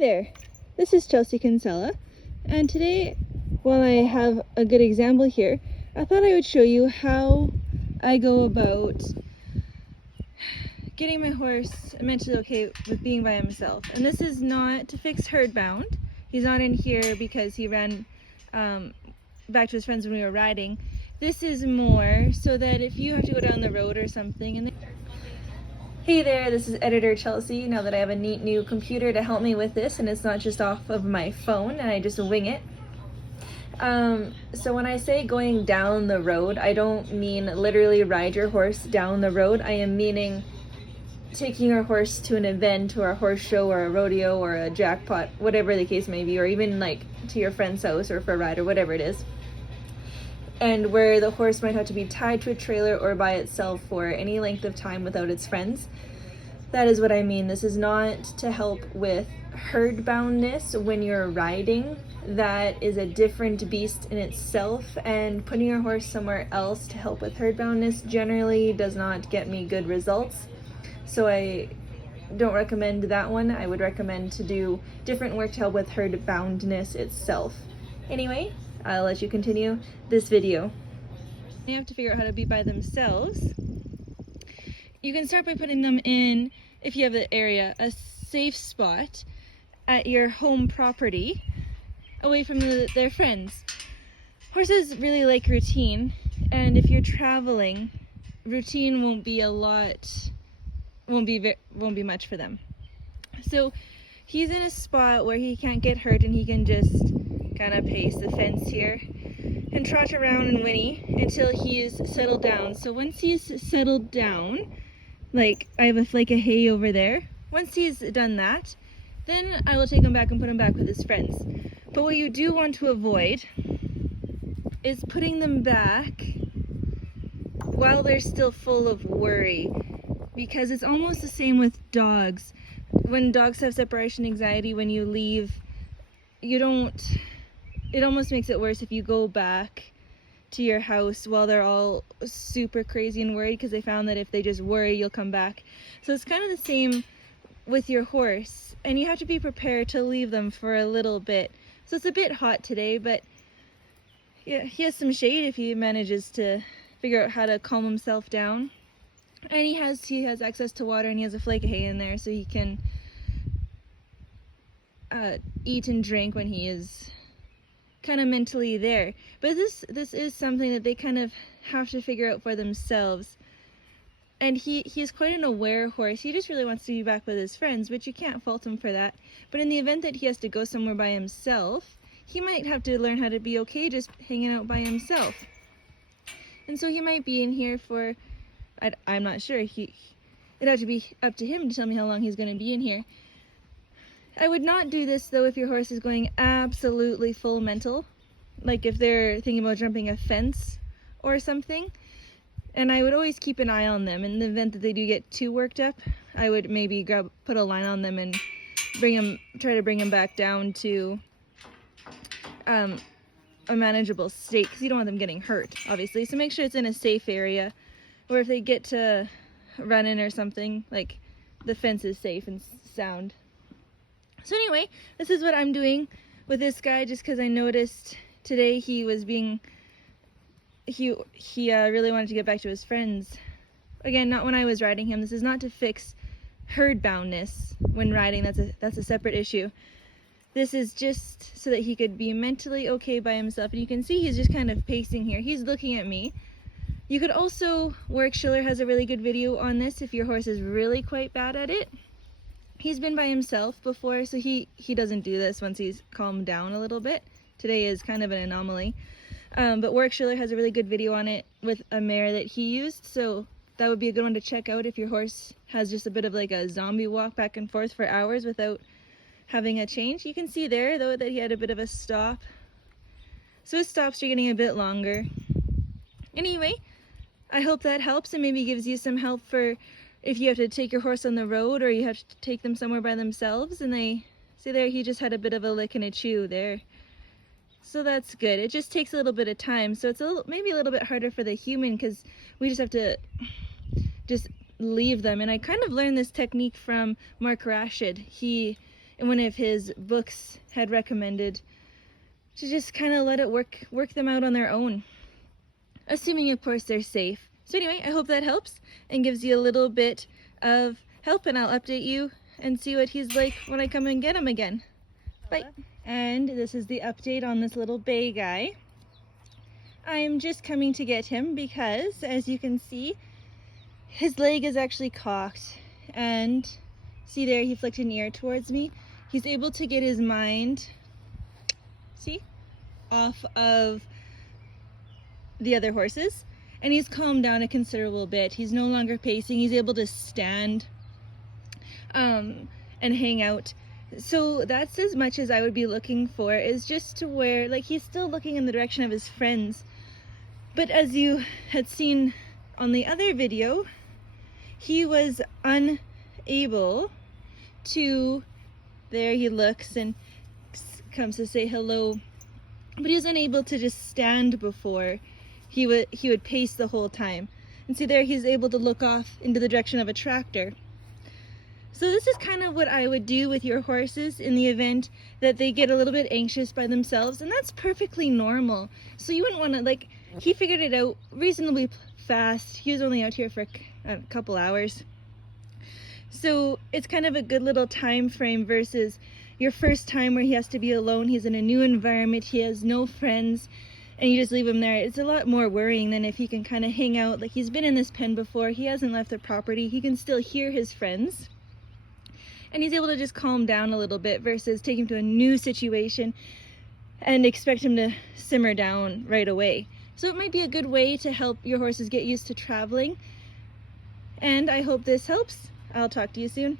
there, this is Chelsea Kinsella, and today, while I have a good example here, I thought I would show you how I go about getting my horse mentally okay with being by himself. And this is not to fix herdbound. He's not in here because he ran back to his friends when we were riding. This is more so that if you have to go down the road or something and Hey there, this is Editor Chelsea. Now that I have a neat new computer to help me with this and it's not just off of my phone and I just wing it. So when I say going down the road, I don't mean literally ride your horse down the road. I am meaning taking your horse to an event or a horse show or a rodeo or a jackpot, whatever the case may be, or even like to your friend's house or for a ride or whatever it is. And where the horse might have to be tied to a trailer or by itself for any length of time without its friends. That is what I mean. This is not to help with herdboundness when you're riding. That is a different beast in itself, and putting your horse somewhere else to help with herdboundness generally does not get me good results. So I don't recommend that one. I would recommend to do different work to help with herdboundness itself. Anyway, I'll let you continue this video. You have to figure out how to be by themselves. You can start by putting them in, if you have the area, a safe spot at your home property, away from their friends. Horses really like routine, and if you're traveling, routine won't be much for them. So he's in a spot where he can't get hurt and he can just kind of pace the fence here and trot around and whinny until he is settled down. So once he's settled down, like I have a flake of hay over there, once he's done that, then I will take him back and put him back with his friends. But what you do want to avoid is putting them back while they're still full of worry, because it's almost the same with dogs. When dogs have separation anxiety, when you leave, it almost makes it worse if you go back to your house while they're all super crazy and worried because they found that if they just worry, you'll come back. So it's kind of the same with your horse, and you have to be prepared to leave them for a little bit. So it's a bit hot today, but yeah, he has some shade if he manages to figure out how to calm himself down. And he has access to water, and he has a flake of hay in there so he can eat and drink when he is kind of mentally there. But this is something that they kind of have to figure out for themselves. And he's quite an aware horse. He just really wants to be back with his friends, but you can't fault him for that. But in the event that he has to go somewhere by himself, he might have to learn how to be okay just hanging out by himself. And so he might be in here for, I'm not sure. It'd have to be up to him to tell me how long he's going to be in here. I would not do this though if your horse is going absolutely full mental, like if they're thinking about jumping a fence or something. And I would always keep an eye on them. In the event that they do get too worked up, I would maybe put a line on them and try to bring them back down to a manageable state, because you don't want them getting hurt, obviously. So make sure it's in a safe area, or if they get to running or something, like the fence is safe and sound. So anyway, this is what I'm doing with this guy, just because I noticed today he was being, he really wanted to get back to his friends. Again, not when I was riding him. This is not to fix herdboundness when riding. That's a separate issue. This is just so that he could be mentally okay by himself. And you can see he's just kind of pacing here. He's looking at me. You could also, Warwick Schiller has a really good video on this if your horse is really quite bad at it. He's been by himself before, so he doesn't do this once he's calmed down a little bit. Today is kind of an anomaly. But Warwick Schiller has a really good video on it with a mare that he used, so that would be a good one to check out if your horse has just a bit of like a zombie walk back and forth for hours without having a change. You can see there, though, that he had a bit of a stop. So his stops are getting a bit longer. Anyway, I hope that helps and maybe gives you some help for if you have to take your horse on the road or you have to take them somewhere by themselves. And they see there, he just had a bit of a lick and a chew there. So that's good. It just takes a little bit of time. So it's maybe a little bit harder for the human because we just have to just leave them. And I kind of learned this technique from Mark Rashid. in one of his books had recommended to just kind of let it work them out on their own, assuming of course they're safe. So anyway, I hope that helps and gives you a little bit of help, and I'll update you and see what he's like when I come and get him again. Bye. And this is the update on this little bay guy. I am just coming to get him because, as you can see, his leg is actually cocked, and see there, he flicked an ear towards me. He's able to get his mind, see, off of the other horses, and he's calmed down a considerable bit. He's no longer pacing. He's able to stand and hang out. So that's as much as I would be looking for, is just to where, like, he's still looking in the direction of his friends. But as you had seen on the other video, he was unable to, there he looks and comes to say hello, but he was unable to just stand before. He would pace the whole time. And see there, he's able to look off into the direction of a tractor. So this is kind of what I would do with your horses in the event that they get a little bit anxious by themselves, and that's perfectly normal. So you wouldn't want to, like, he figured it out reasonably fast. He was only out here for a couple hours. So it's kind of a good little time frame versus your first time where he has to be alone. He's in a new environment, he has no friends, and you just leave him there. It's a lot more worrying than if he can kind of hang out. Like, he's been in this pen before, he hasn't left the property, he can still hear his friends, and he's able to just calm down a little bit versus take him to a new situation and expect him to simmer down right away. So it might be a good way to help your horses get used to traveling, and I hope this helps. I'll talk to you soon.